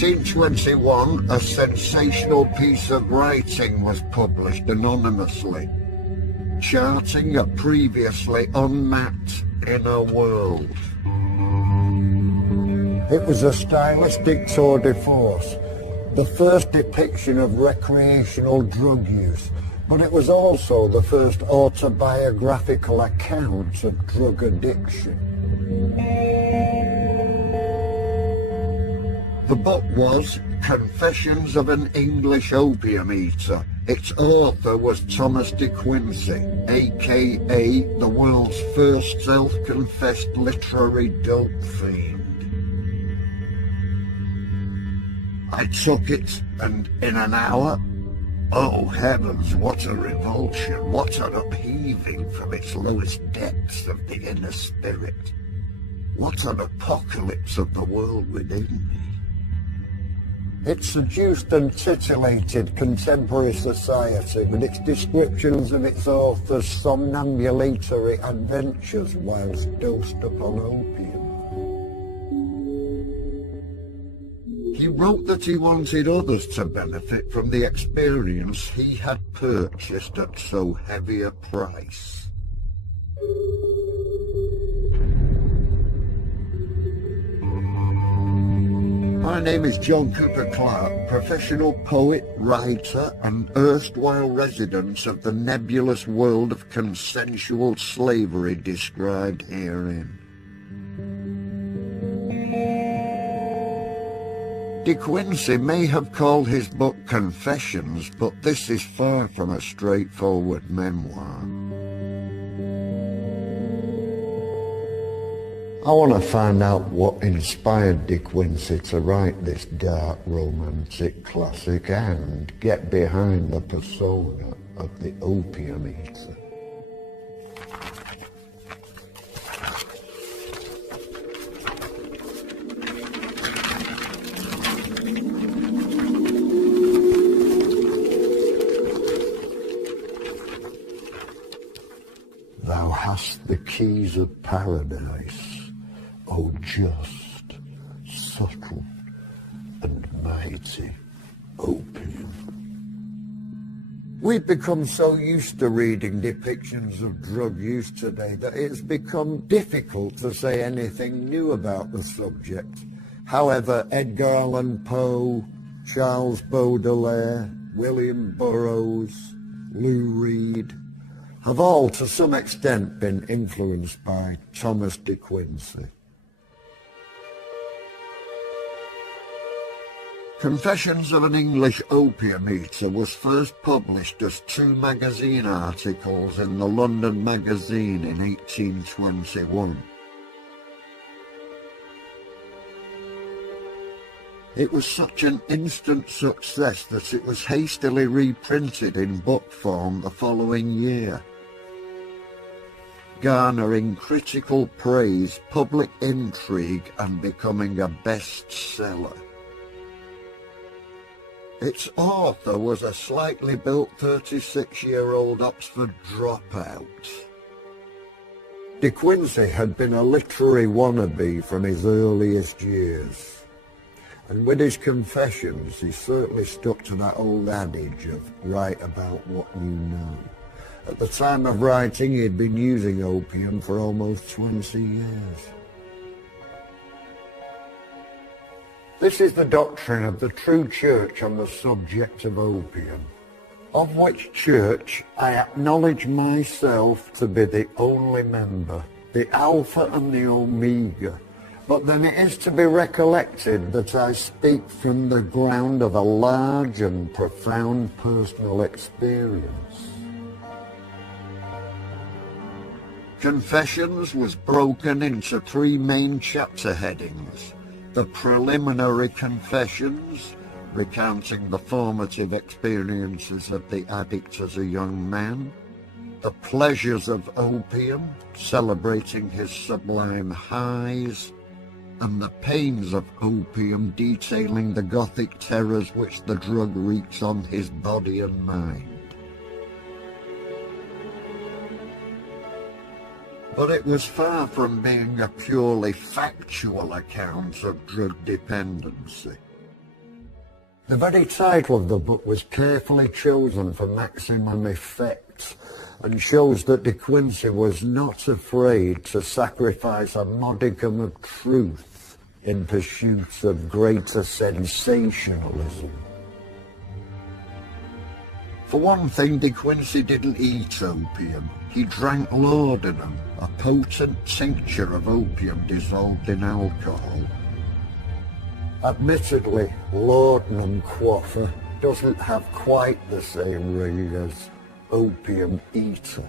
1821, a sensational piece of writing was published anonymously, charting a previously unmapped inner world. It was a stylistic tour de force, the first depiction of recreational drug use, but it was also the first autobiographical account of drug addiction. The book was Confessions of an English Opium-Eater. Its author was Thomas De Quincey, aka the world's first self-confessed literary dope fiend. I took it, and in an hour, oh heavens, what a revulsion, what an upheaving from its lowest depths of the inner spirit. What an apocalypse of the world within me. It seduced and titillated contemporary society with its descriptions of its author's somnambulatory adventures whilst dosed upon opium. He wrote that he wanted others to benefit from the experience he had purchased at so heavy a price. My name is John Cooper Clarke, professional poet, writer, and erstwhile resident of the nebulous world of consensual slavery described herein. De Quincey may have called his book Confessions, but this is far from a straightforward memoir. I want to find out what inspired De Quincey to write this dark romantic classic and get behind the persona of the Opium-Eater. Thou hast the keys of paradise, O just, subtle, and mighty opium. We've become so used to reading depictions of drug use today that it's become difficult to say anything new about the subject. However, Edgar Allan Poe, Charles Baudelaire, William Burroughs, Lou Reed have all to some extent been influenced by Thomas De Quincey. Confessions of an English Opium-Eater was first published as 2 magazine articles in the London Magazine in 1821. It was such an instant success that it was hastily reprinted in book form the following year, garnering critical praise, public intrigue, and becoming a bestseller. Its author was a slightly built 36-year-old Oxford dropout. De Quincey had been a literary wannabe from his earliest years. And with his confessions, he certainly stuck to that old adage of write about what you know. At the time of writing, he had been using opium for almost 20 years. This is the doctrine of the true church on the subject of opium, of which church I acknowledge myself to be the only member, the Alpha and the Omega. But then it is to be recollected that I speak from the ground of a large and profound personal experience. Confessions was broken into 3 main chapter headings. The preliminary confessions, recounting the formative experiences of the addict as a young man. The pleasures of opium, celebrating his sublime highs. And the pains of opium, detailing the gothic terrors which the drug wreaks on his body and mind. But it was far from being a purely factual account of drug dependency. The very title of the book was carefully chosen for maximum effect and shows that De Quincey was not afraid to sacrifice a modicum of truth in pursuit of greater sensationalism. For one thing, De Quincey didn't eat opium. He drank laudanum, a potent tincture of opium dissolved in alcohol. Admittedly, laudanum quaffer doesn't have quite the same ring as Opium-Eater.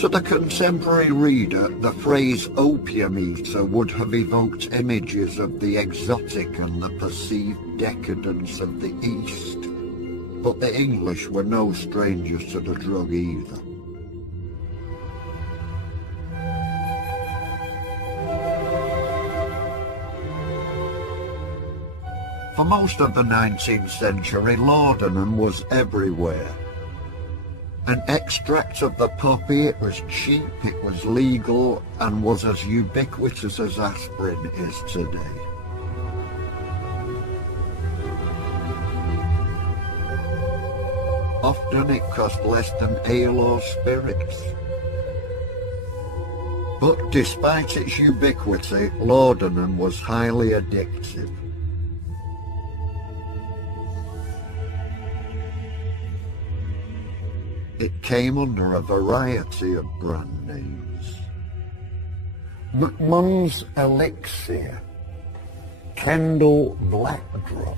To the contemporary reader, the phrase Opium-Eater would have evoked images of the exotic and the perceived decadence of the East. But the English were no strangers to the drug either. For most of the 19th century, laudanum was everywhere. An extract of the poppy, it was cheap, it was legal, and was as ubiquitous as aspirin is today. Often it cost less than ale or spirits. But despite its ubiquity, laudanum was highly addictive. It came under a variety of brand names. McMunn's Elixir, Kendall Blackdrop,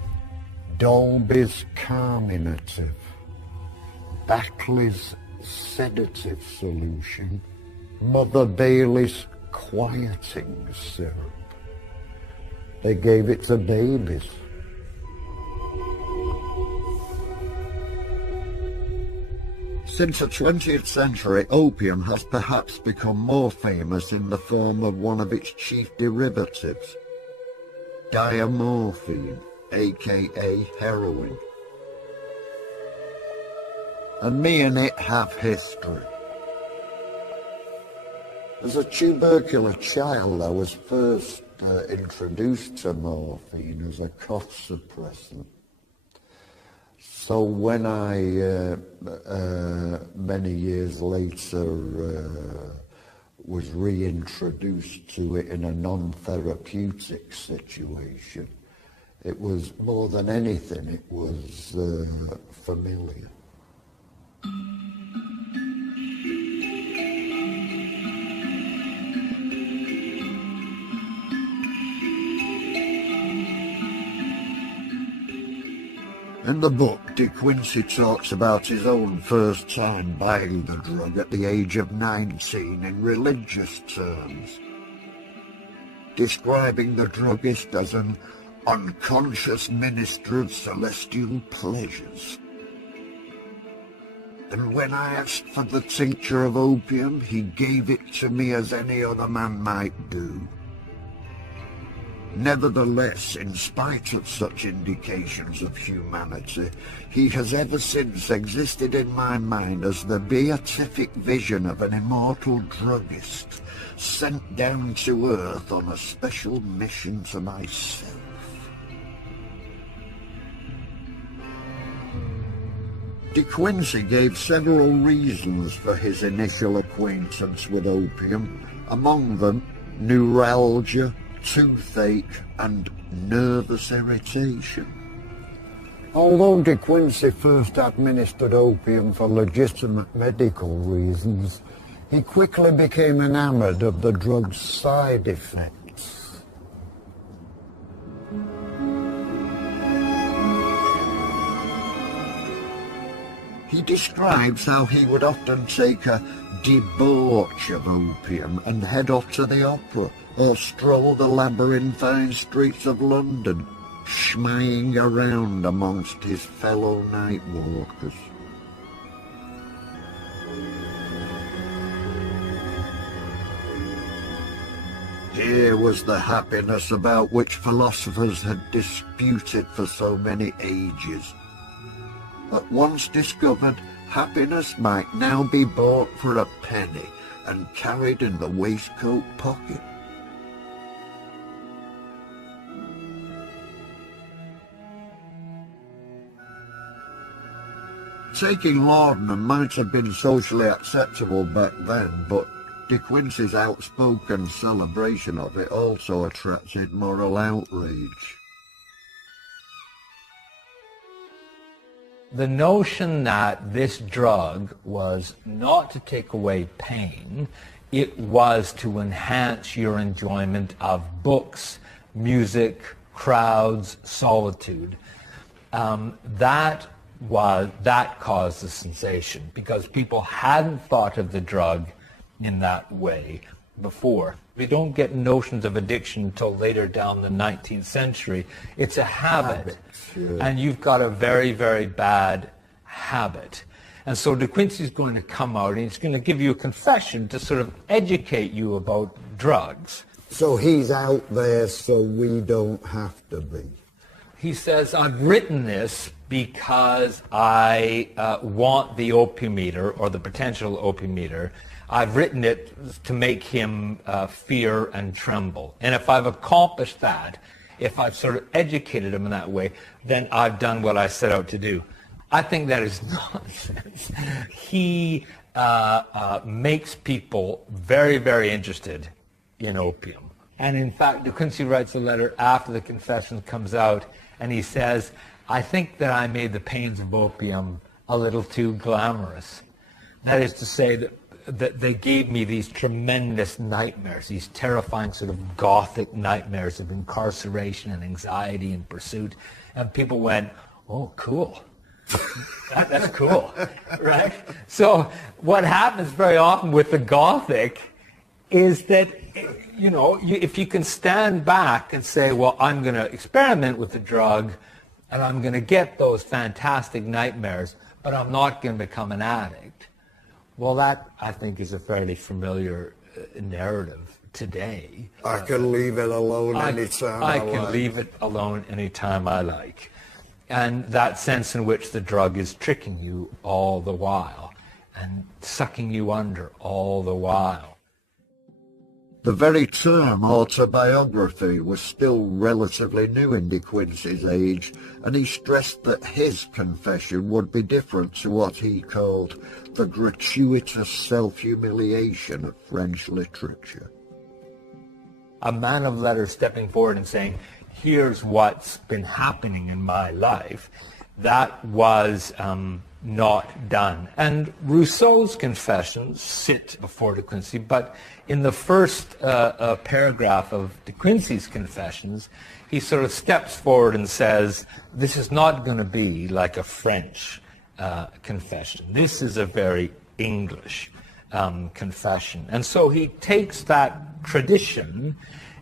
Dolby's Carminative, Batley's Sedative Solution, Mother Bailey's Quieting Syrup. They gave it to babies. Since the 20th century, opium has perhaps become more famous in the form of one of its chief derivatives, diamorphine, aka heroin. And me and it have history. As a tubercular child, I was first introduced to morphine as a cough suppressant. So when I, many years later, was reintroduced to it in a non-therapeutic situation, it was more than anything, it was familiar. In the book, De Quincey talks about his own first time buying the drug at the age of 19 in religious terms, describing the druggist as an unconscious minister of celestial pleasures. And when I asked for the tincture of opium, he gave it to me as any other man might do. Nevertheless, in spite of such indications of humanity, he has ever since existed in my mind as the beatific vision of an immortal druggist sent down to earth on a special mission to myself. De Quincey gave several reasons for his initial acquaintance with opium, among them neuralgia, toothache and nervous irritation. Although De Quincey first administered opium for legitimate medical reasons, he quickly became enamored of the drug's side effects. He describes how he would often take a debauch of opium and head off to the opera, or stroll the labyrinthine streets of London, schmying around amongst his fellow night walkers. Here was the happiness about which philosophers had disputed for so many ages. But once discovered, happiness might now be bought for a penny and carried in the waistcoat pocket. Taking laudanum might have been socially acceptable back then, but De Quincey's outspoken celebration of it also attracted moral outrage. The notion that this drug was not to take away pain, it was to enhance your enjoyment of books, music, crowds, solitude. That caused the sensation because people hadn't thought of the drug in that way before. We don't get notions of addiction until later down the 19th century. It's a habit, sure. And you've got a very, very bad habit. And so De Quincey's going to come out and he's going to give you a confession to sort of educate you about drugs. So he's out there so we don't have to be. He says, I've written this because I want the opium-eater or the potential opium-eater. I've written it to make him fear and tremble. And if I've accomplished that, if I've sort of educated him in that way, then I've done what I set out to do. I think that is nonsense. He makes people very, very interested in opium. And in fact, De Quincey writes a letter after the confession comes out, and he says, I think that I made the pains of opium a little too glamorous. That is to say that they gave me these tremendous nightmares, these terrifying sort of gothic nightmares of incarceration and anxiety and pursuit. And people went, oh, cool. That's cool, right? So what happens very often with the gothic is that, you know, if you can stand back and say, well, I'm going to experiment with the drug and I'm going to get those fantastic nightmares, but I'm not going to become an addict. Well, that, I think, is a fairly familiar narrative today. I can leave it alone anytime I like. I can leave it alone anytime I like. And that sense in which the drug is tricking you all the while and sucking you under all the while. The very term autobiography was still relatively new in De Quincey's age, and he stressed that his confession would be different to what he called the gratuitous self-humiliation of French literature. A man of letters stepping forward and saying, here's what's been happening in my life, that was not done. And Rousseau's confessions sit before De Quincey, but in the first paragraph of De Quincey's confessions, he sort of steps forward and says, this is not going to be like a French confession. This is a very English confession. And so he takes that tradition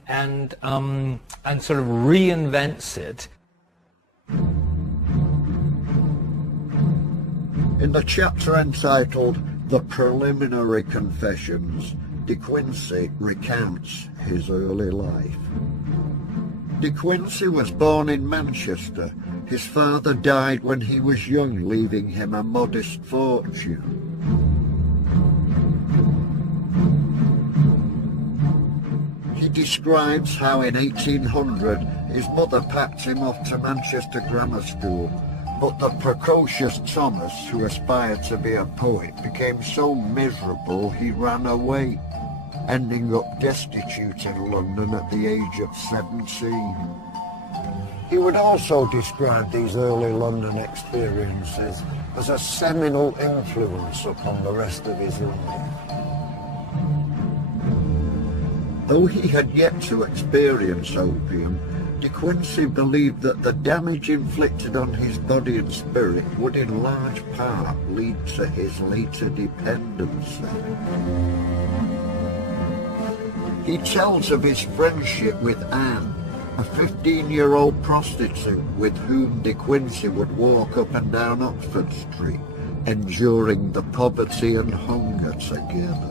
and sort of reinvents it. In the chapter entitled The Preliminary Confessions, De Quincey recounts his early life. De Quincey was born in Manchester. His father died when he was young, leaving him a modest fortune. He describes how in 1800 his mother packed him off to Manchester Grammar School, but the precocious Thomas, who aspired to be a poet, became so miserable he ran away, ending up destitute in London at the age of 17. He would also describe these early London experiences as a seminal influence upon the rest of his life. Though he had yet to experience opium, De Quincey believed that the damage inflicted on his body and spirit would in large part lead to his later dependency. He tells of his friendship with Anne, a 15-year-old prostitute with whom De Quincey would walk up and down Oxford Street, enduring the poverty and hunger together.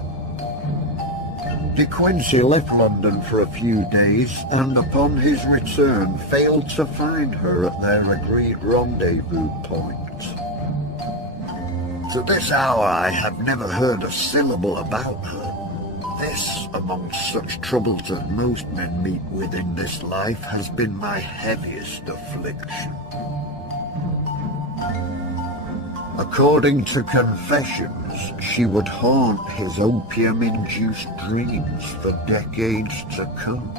De Quincey left London for a few days and upon his return failed to find her at their agreed rendezvous point. To this hour I have never heard a syllable about her. This, amongst such troubles as most men meet with in this life, has been my heaviest affliction. According to confessions, she would haunt his opium-induced dreams for decades to come.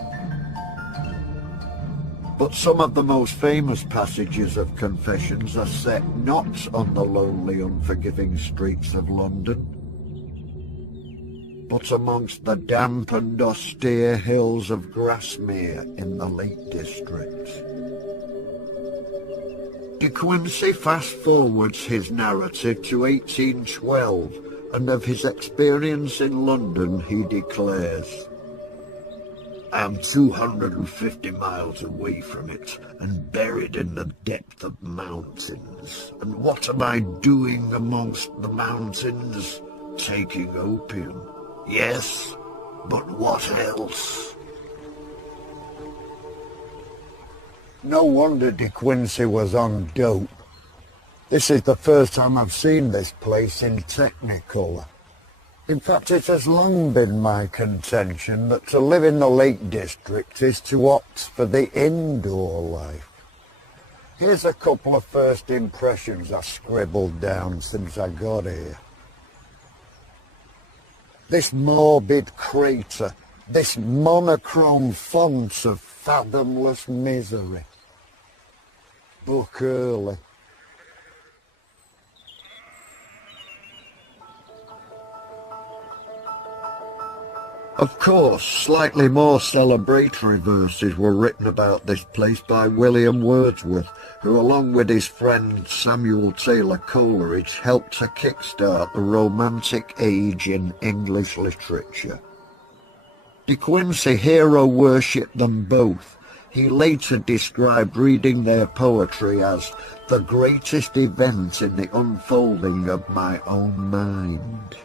But some of the most famous passages of Confessions are set not on the lonely, unforgiving streets of London, but amongst the damp and austere hills of Grasmere in the Lake District. De Quincey fast-forwards his narrative to 1812, and of his experience in London he declares, "I'm 250 miles away from it, and buried in the depth of mountains. And what am I doing amongst the mountains? Taking opium. Yes, but what else?" No wonder De Quincey was on dope. This is the first time I've seen this place in Technicolor. In fact, it has long been my contention that to live in the Lake District is to opt for the indoor life. Here's a couple of first impressions I scribbled down since I got here. This morbid crater, this monochrome font of fathomless misery. Book early. Of course, slightly more celebratory verses were written about this place by William Wordsworth, who along with his friend Samuel Taylor Coleridge helped to kickstart the Romantic age in English literature. De Quincey hero-worshipped them both. He later described reading their poetry as the greatest event in the unfolding of my own mind.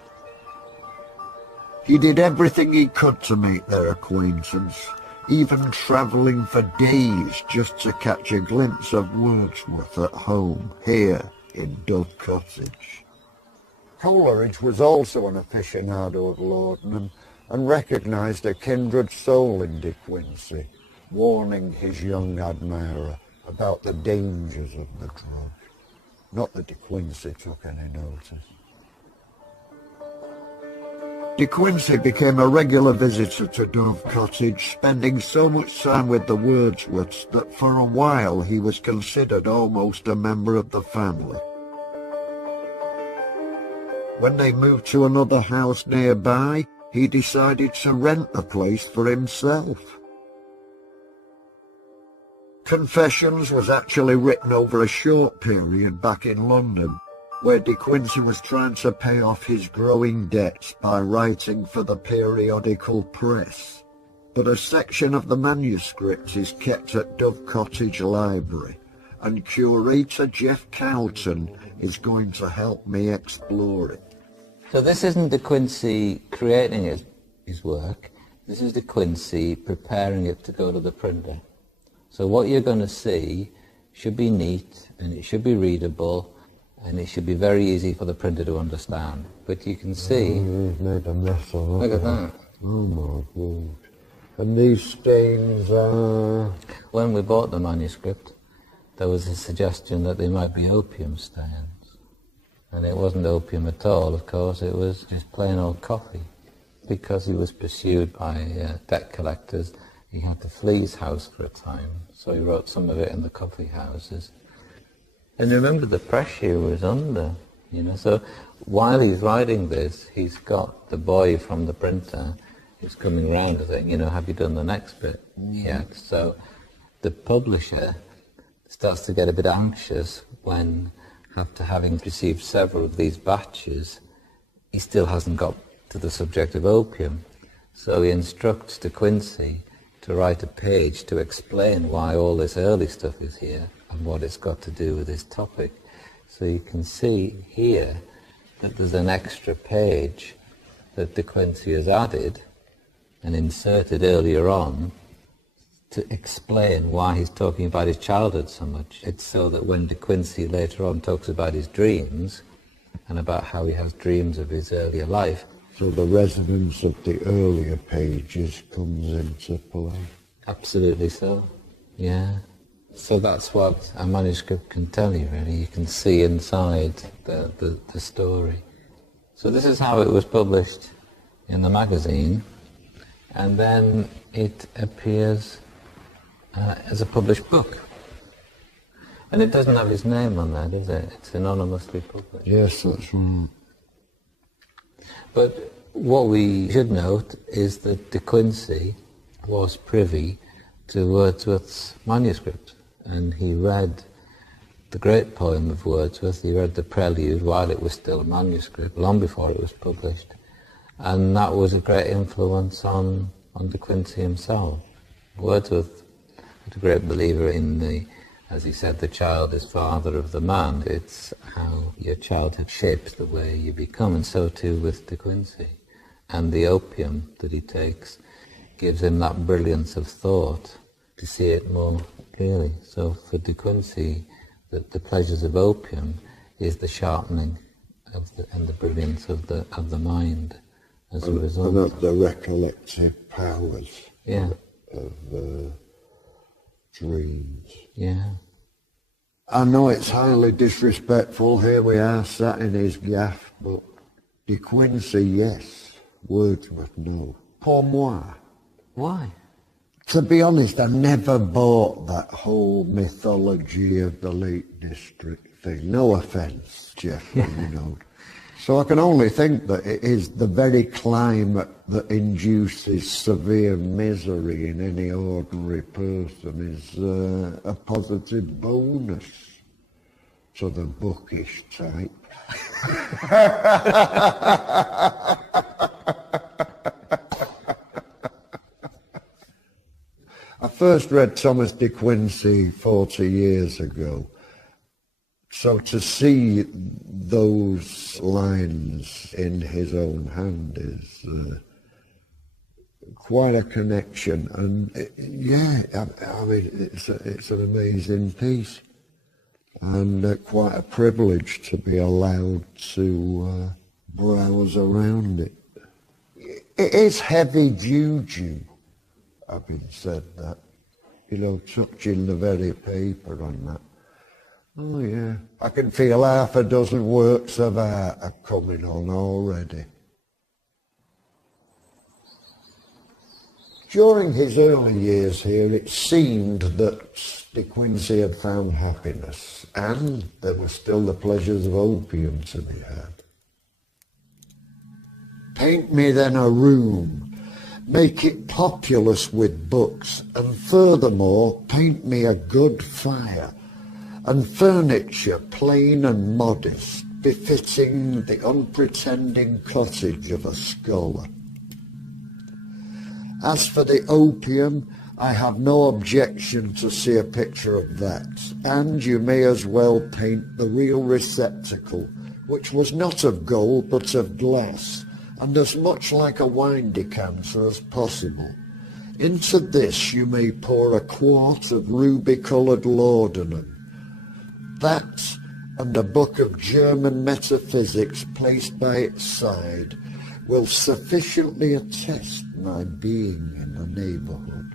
He did everything he could to make their acquaintance, even travelling for days just to catch a glimpse of Wordsworth at home, here in Dove Cottage. Coleridge was also an aficionado of laudanum and recognised a kindred soul in De Quincey, warning his young admirer about the dangers of the drug. Not that De Quincey took any notice. De Quincey became a regular visitor to Dove Cottage, spending so much time with the Wordsworths that for a while he was considered almost a member of the family. When they moved to another house nearby, he decided to rent the place for himself. Confessions was actually written over a short period back in London, where De Quincey was trying to pay off his growing debts by writing for the periodical Press. But a section of the manuscript is kept at Dove Cottage Library, and curator Jeff Cowton is going to help me explore it. So this isn't De Quincey creating his work, this is De Quincey preparing it to go to the printer. So what you're going to see should be neat, and it should be readable, and it should be very easy for the printer to understand. But you can see... He's made a mess of it. Look at that. Oh my God. And these stains are... When we bought the manuscript, there was a suggestion that they might be opium stains. And it wasn't opium at all, of course, it was just plain old coffee. Because he was pursued by debt collectors, he had to flee his house for a time, so he wrote some of it in the coffee houses. And remember the pressure he was under, so while he's writing this, he's got the boy from the printer who's coming around and saying, have you done the next bit yet? So the publisher starts to get a bit anxious when, after having received several of these batches, he still hasn't got to the subject of opium. So he instructs De Quincey to write a page to explain why all this early stuff is here and what it's got to do with this topic. So you can see here that there's an extra page that De Quincey has added and inserted earlier on to explain why he's talking about his childhood so much. It's so that when De Quincey later on talks about his dreams and about how he has dreams of his earlier life. So the resonance of the earlier pages comes into play. Absolutely so, yeah. So that's what a manuscript can tell you, really. You can see inside the story. So this is how it was published in the magazine, and then it appears as a published book. And it doesn't have his name on that, does it? It's anonymously published. Yes, that's right. But what we should note is that De Quincey was privy to Wordsworth's manuscript, and he read the great poem of Wordsworth. He read the prelude while it was still a manuscript, long before it was published, and that was a great influence on De Quincey himself. Wordsworth was a great believer in as he said, the child is father of the man. It's how your childhood shapes the way you become, and so too with De Quincey. And the opium that he takes gives him that brilliance of thought to see it more clearly. So for De Quincey, the pleasures of opium is the sharpening and the brilliance of the mind as a result. And of the recollective powers of dreams. Yeah. I know it's highly disrespectful, here we are sat in his gaff, but De Quincey, yes. Wordsworth, no. Pour moi. Why? To be honest, I never bought that whole mythology of the Lake District thing. No offence, Geoffrey, you know. So I can only think that it is the very climate that induces severe misery in any ordinary person is a positive bonus to the bookish type. I first read Thomas De Quincey 40 years ago. So to see those lines in his own hand is quite a connection, and I mean it's an amazing piece, and quite a privilege to be allowed to browse around it. It is heavy juju, having said that, you know, touching the very paper on that. Oh yeah, I can feel half a dozen works of art are coming on already. During his early years here, it seemed that De Quincey had found happiness, and there were still the pleasures of opium to be had. Paint me then a room, make it populous with books, and furthermore, paint me a good fire, and furniture plain and modest, befitting the unpretending cottage of a scholar. As for the opium, I have no objection to see a picture of that, and you may as well paint the real receptacle, which was not of gold but of glass, and as much like a wine decanter as possible. Into this you may pour a quart of ruby-coloured laudanum. That, and a book of German metaphysics placed by its side, will sufficiently attest my being in the neighbourhood.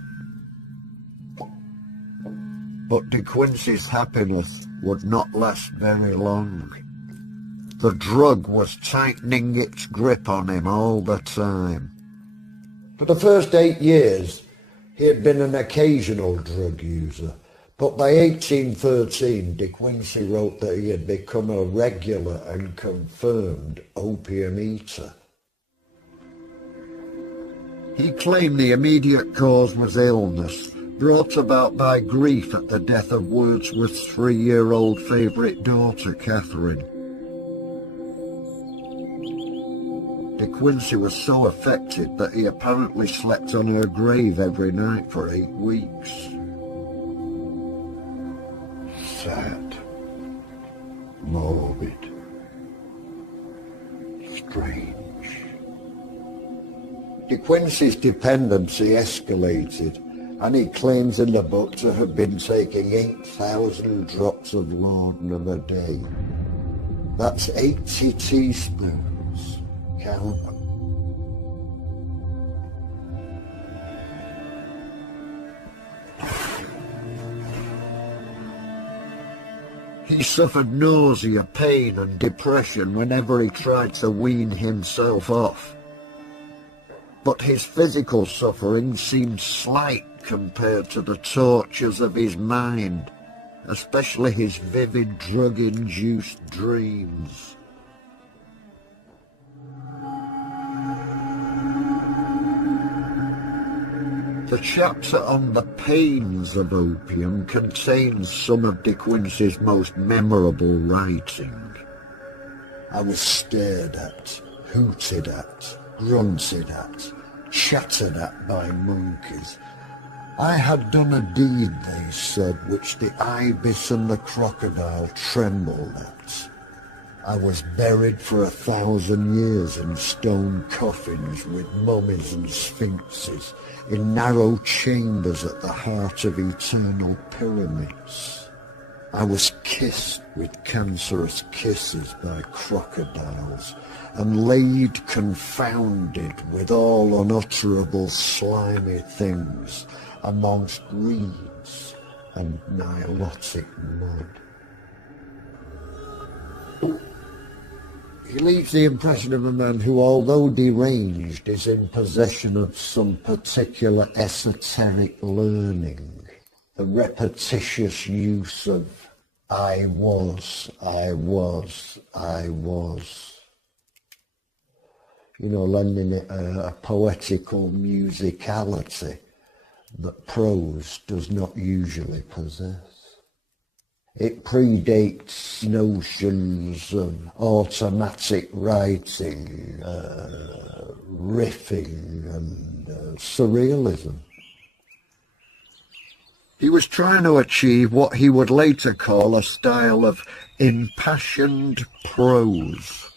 But De Quincey's happiness would not last very long. The drug was tightening its grip on him all the time. For the first 8 years, he had been an occasional drug user. But by 1813, De Quincey wrote that he had become a regular and confirmed opium-eater. He claimed the immediate cause was illness, brought about by grief at the death of Wordsworth's 3-year-old favourite daughter, Catherine. De Quincey was so affected that he apparently slept on her grave every night for 8 weeks. Sad, morbid, strange. De Quincey's dependency escalated, and he claims in the book to have been taking 8,000 drops of laudanum a day. That's 80 teaspoons. Count them. He suffered nausea, pain and depression whenever he tried to wean himself off. But his physical suffering seemed slight compared to the tortures of his mind, especially his vivid drug-induced dreams. The chapter on the pains of opium contains some of De Quincey's most memorable writing. I was stared at, hooted at, grunted at, chattered at by monkeys. I had done a deed, they said, which the ibis and the crocodile trembled at. I was buried for 1,000 years in stone coffins with mummies and sphinxes, in narrow chambers at the heart of eternal pyramids. I was kissed with cancerous kisses by crocodiles, and laid confounded with all unutterable slimy things amongst reeds and nilotic mud. He leaves the impression of a man who, although deranged, is in possession of some particular esoteric learning, the repetitious use of I was, I was, I was. You know, lending it a poetical musicality that prose does not usually possess. It predates notions of automatic writing, riffing and surrealism. He was trying to achieve what he would later call a style of impassioned prose.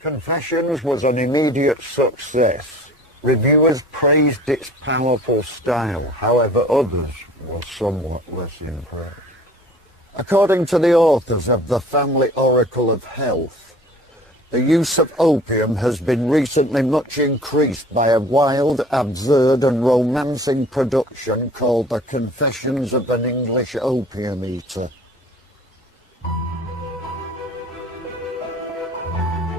Confessions was an immediate success. Reviewers praised its powerful style, however others were somewhat less impressed. According to the authors of the Family Oracle of Health, the use of opium has been recently much increased by a wild, absurd and romancing production called The Confessions of an English Opium-Eater.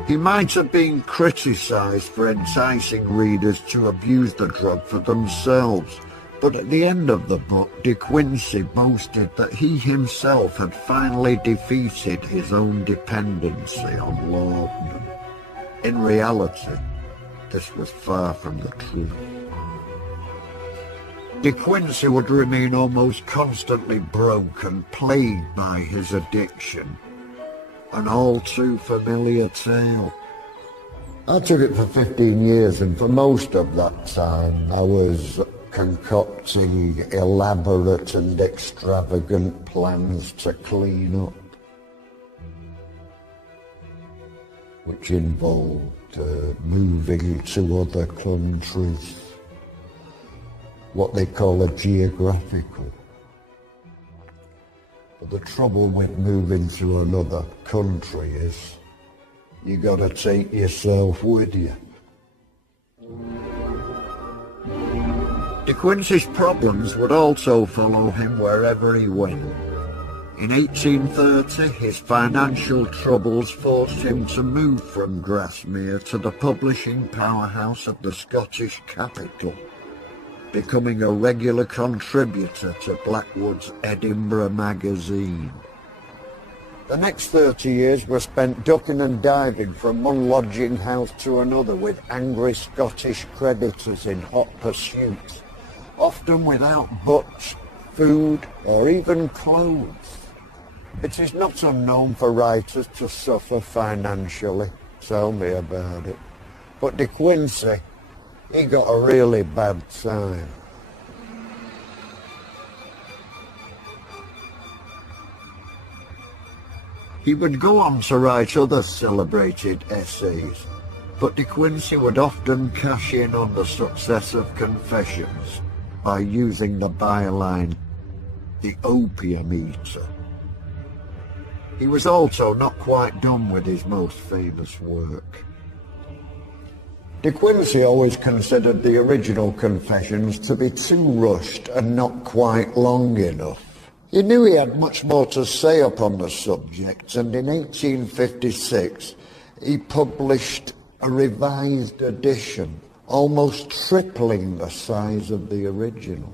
He might have been criticised for enticing readers to abuse the drug for themselves, but at the end of the book, De Quincey boasted that he himself had finally defeated his own dependency on laudanum. In reality, this was far from the truth. De Quincey would remain almost constantly broke and plagued by his addiction. An all too familiar tale. I took it for 15 years, and for most of that time I was concocting elaborate and extravagant plans to clean up, which involved moving to other countries, what they call a geographical. But the trouble with moving to another country is you gotta take yourself with you. De Quincey's problems would also follow him wherever he went. In 1830, his financial troubles forced him to move from Grasmere to the publishing powerhouse of the Scottish capital, becoming a regular contributor to Blackwood's Edinburgh magazine. The next 30 years were spent ducking and diving from one lodging house to another with angry Scottish creditors in hot pursuit, often without books, food, or even clothes. It is not unknown for writers to suffer financially. Tell me about it. But De Quincey, he got a really bad time. He would go on to write other celebrated essays, but De Quincey would often cash in on the success of Confessions by using the byline, the Opium-Eater. He was also not quite done with his most famous work. De Quincey always considered the original Confessions to be too rushed and not quite long enough. He knew he had much more to say upon the subject, and in 1856 he published a revised edition, almost tripling the size of the original.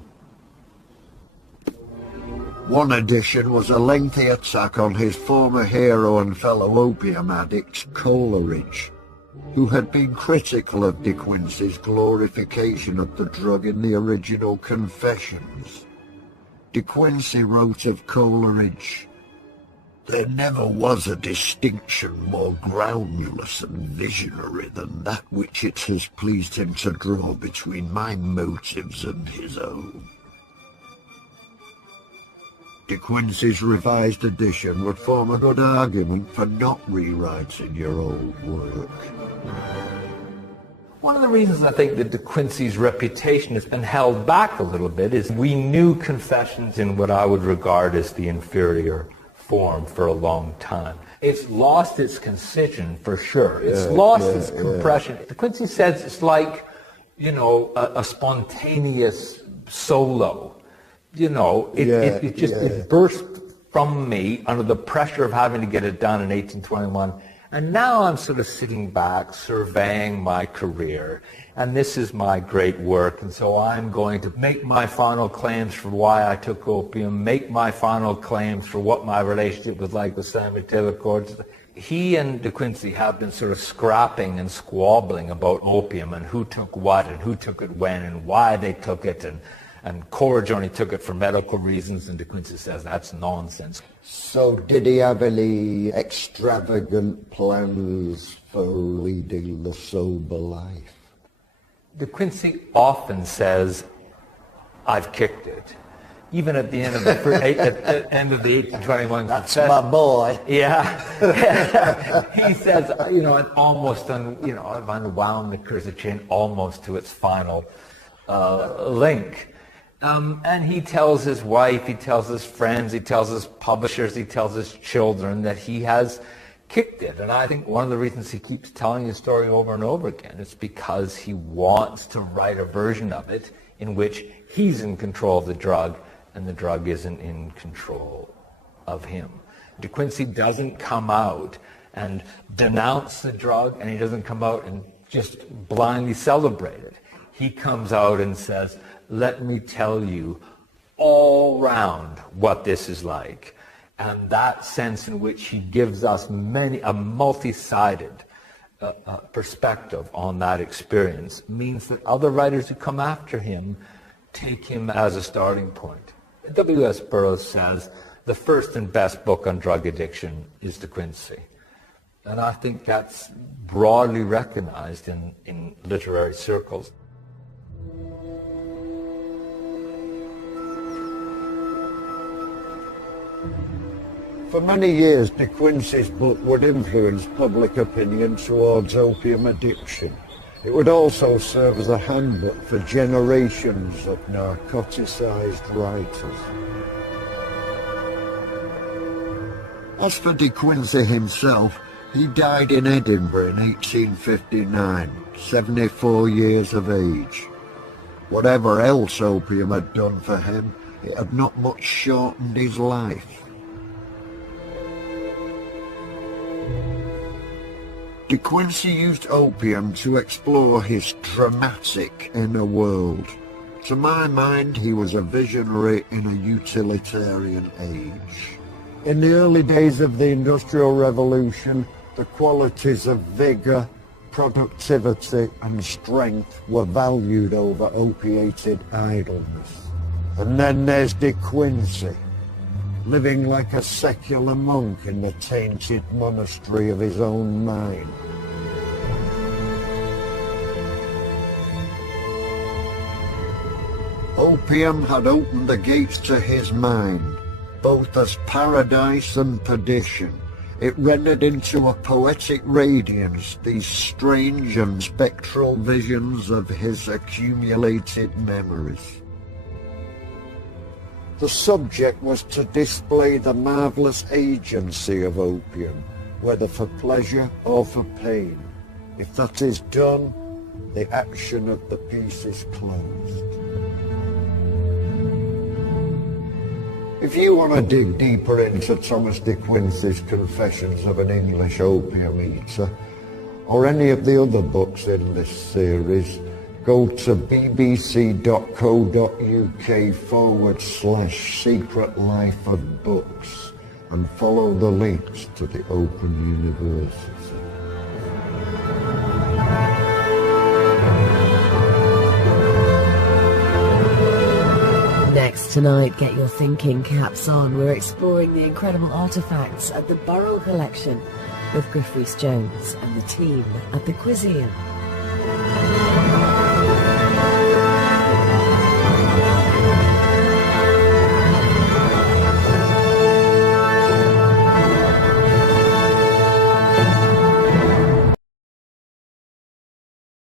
One edition was a lengthy attack on his former hero and fellow opium addict, Coleridge, who had been critical of De Quincey's glorification of the drug in the original Confessions. De Quincey wrote of Coleridge, "There never was a distinction more groundless and visionary than that which it has pleased him to draw between my motives and his own." De Quincey's revised edition would form a good argument for not rewriting your old work. One of the reasons I think that De Quincey's reputation has been held back a little bit is we knew Confessions in what I would regard as the inferior form for a long time. It's lost its concision for sure. It's lost its compression. De Quincey says it's like, a spontaneous solo. It burst from me under the pressure of having to get it done in 1821. And now I'm sort of sitting back, surveying my career, and this is my great work, and so I'm going to make my final claims for why I took opium, make my final claims for what my relationship was like with Samuel Taylor Coleridge. He and De Quincey have been sort of scrapping and squabbling about opium and who took what and who took it when and why they took it, and Coleridge only took it for medical reasons, and De Quincey says that's nonsense. So did he have any extravagant plans for leading the sober life? De Quincey often says, "I've kicked it." Even at the end of the end of the 1821 That's confession. my boy. Yeah. He says, it almost, I've unwound the cursed chain almost to its final link. And he tells his wife, he tells his friends, he tells his publishers, he tells his children that he has kicked it. And I think one of the reasons he keeps telling his story over and over again is because he wants to write a version of it in which he's in control of the drug and the drug isn't in control of him. De Quincey doesn't come out and denounce the drug, and he doesn't come out and just blindly celebrate it. He comes out and says, "Let me tell you all round what this is like." And that sense in which he gives us a multi-sided perspective on that experience means that other writers who come after him take him as a starting point. W.S. Burroughs says, the first and best book on drug addiction is De Quincey. And I think that's broadly recognized in literary circles. For many years, De Quincey's book would influence public opinion towards opium addiction. It would also serve as a handbook for generations of narcoticized writers. As for De Quincey himself, he died in Edinburgh in 1859, 74 years of age. Whatever else opium had done for him, it had not much shortened his life. De Quincey used opium to explore his dramatic inner world. To my mind, he was a visionary in a utilitarian age. In the early days of the Industrial Revolution, the qualities of vigour, productivity and strength were valued over opiated idleness. And then there's De Quincey, living like a secular monk in the tainted monastery of his own mind. Opium had opened the gates to his mind, both as paradise and perdition. It rendered into a poetic radiance these strange and spectral visions of his accumulated memories. The subject was to display the marvellous agency of opium, whether for pleasure or for pain. If that is done, the action of the piece is closed. If you want to dig deeper into Thomas De Quincey's Confessions of an English Opium-Eater, or any of the other books in this series, go to bbc.co.uk/Secret Life of Books and follow the links to the Open University. Next tonight, get your thinking caps on. We're exploring the incredible artefacts at the Burrell Collection with Griff Rhys-Jones and the team at the Quizzium.